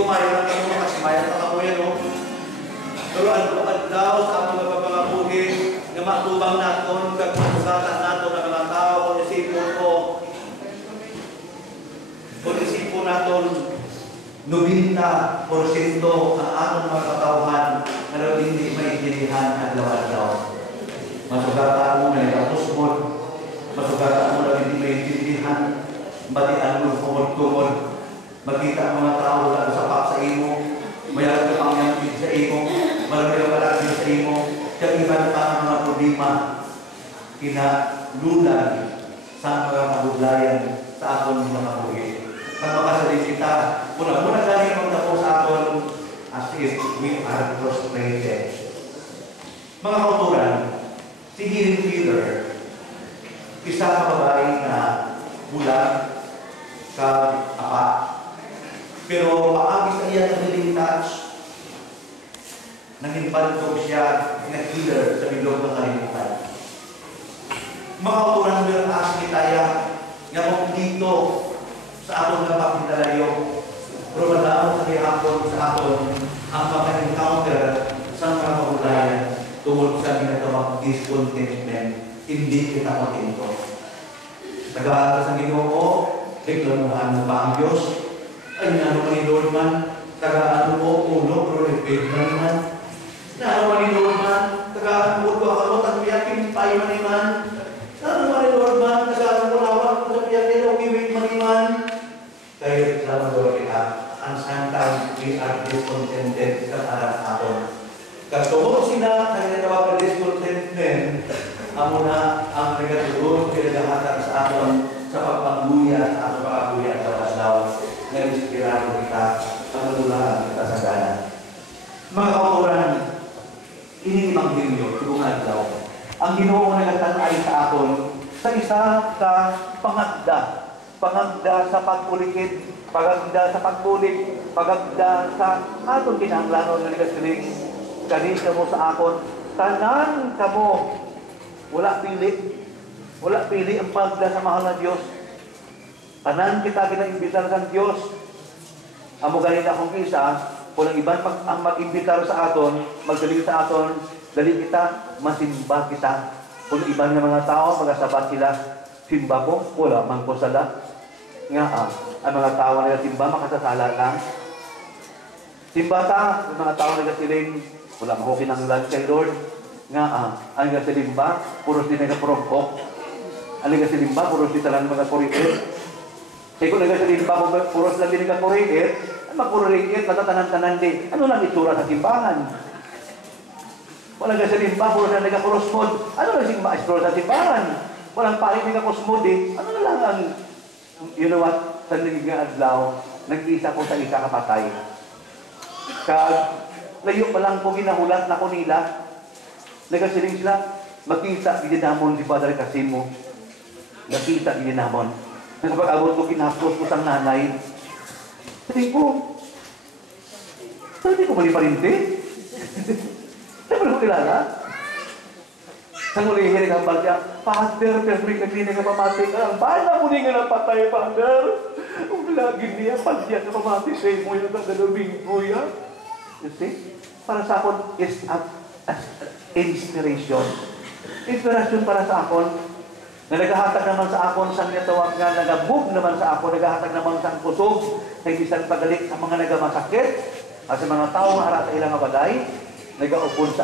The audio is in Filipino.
tumayo na kamo makasimayan pa kamo yan, no? Pero ano daw sa among pagpapangabuhi nga matubang naton kag masugatan naton ang mga tao kung isipon ko. Kung isipon naton 90% ang atong mga katawhan na hindi maintindihan ang lawan-lawan. Masugatan mo na ikatusmod, masugatan mo na hindi maintindihan, batian mo kumod-kumod, makita ang mga tao na sapak sa imo, mayroon ka pang yampid sa imo, marami ang palagi sa imo, kaya iban pa ang mga problema, kinalunan sa mga kabuglayan sa aton mga buhi. Pag makasalit kita, muna galing magtapo sa aton as if we are frustrated. Mga kauturan, si Helen Keller, isa ka babae na bulag, ka-apa, pero paagi sa iya ng healing touch, nangimpantog siya na healer sa bilog ng kalimutan. Mga kauturan mo yung askitaya, nga kung dito sa aton na pakintalayo, pero madamot sa kihapon sa aton ang maka-encounter sa mga kabulayan tungkol sa ginagawang discontentment, hindi kita matinto. Nag-aaral sa Ginoo, reklamuhan mo ba ang Diyos? Ay, naano ka ni Lord man? Taga-ano mo, ulo, pero repaid na naman. Naano ka ni Lord man? Taga-ano mo, ako, tagpiyakin, payo man naman. Naano ka ni Lord man? Taga-ano mo, lawak, tagpiyakin, umiwit man naman. Kaya, salamat Lord kita, and sometimes we are discontented sa arang aton. Katulog sila na ginagawa ka discontentment, amo na ang nagatuloy pinagahatan sa aton sa pagpangluya sa aton pagkabuya sa waslaw na inspirado kita, pagkalulaan kita sa gana. Mga kauturan, ini Ebanghelyo, tulungan daw. Ang Ginoo nagatanay sa aton sa isa ka pangagda sa pagpulikid, pagagda sa pagbulig, pagagda sa aton kinahanglanon nga nagasiling. Kani kamo sa akon, tanan kamo, wala pili ang pagda sa mahal na Diyos. Tanan kita ginaimbitahan sa Diyos. Amo ganit akong isa, kung ang iban ang mag-imbitar sa aton, magdali sa aton, dali kita, masimba kita. Kung iban ng mga tao, magasabat sila, simba ko, wala man ko sala. Nga ang mga tao na simba, makasasala lang. Simba ta, ang mga tao na siling, wala mo kinanglan kay Lord. Nga ang nagasilimba, puros din nagapurongkok. Ang nagasilimba, puros din talang mga kuriit. Kaya kung nagasilimba, puros lang din nagapuriit, ang magpuriit, matatanan-tanan din. Ano lang itsura sa simbangan? Walang nagasilimba, puros lang nagapurosmod. Ano lang sing maestro sa simbangan? Walang palit nagapurosmod eh. Ano na lang ang, you know what, sa nagiging adlaw, nag-isa ko sa isa kapatay. Layo pa lang ko ginahulat na ko nila. Nagasiling sila, makita ginamon si Padre Casimo. Nakita ginamon. Nagpag-abot ko kinapos ko sang nanay. Sabi ko maliparinte? Sabi ko kilala? Sang ulihin ang balya, Father, perfect nagdinig ang pamatik. Ang bala mo nga ng patay, Father. Ang lagi niya, palya na pamatik sa imo yung tagalabing ko yan. You see? Para sa akon is inspiration. Inspiration para sa akon na naghahatag naman sa akon sa nitawag nga nagabog naman sa akon, naghahatag naman sa kusog, nag-isang pagalit sa mga nagamasakit at sa mga tao nga harap sa ilang balay, nag-aupon sa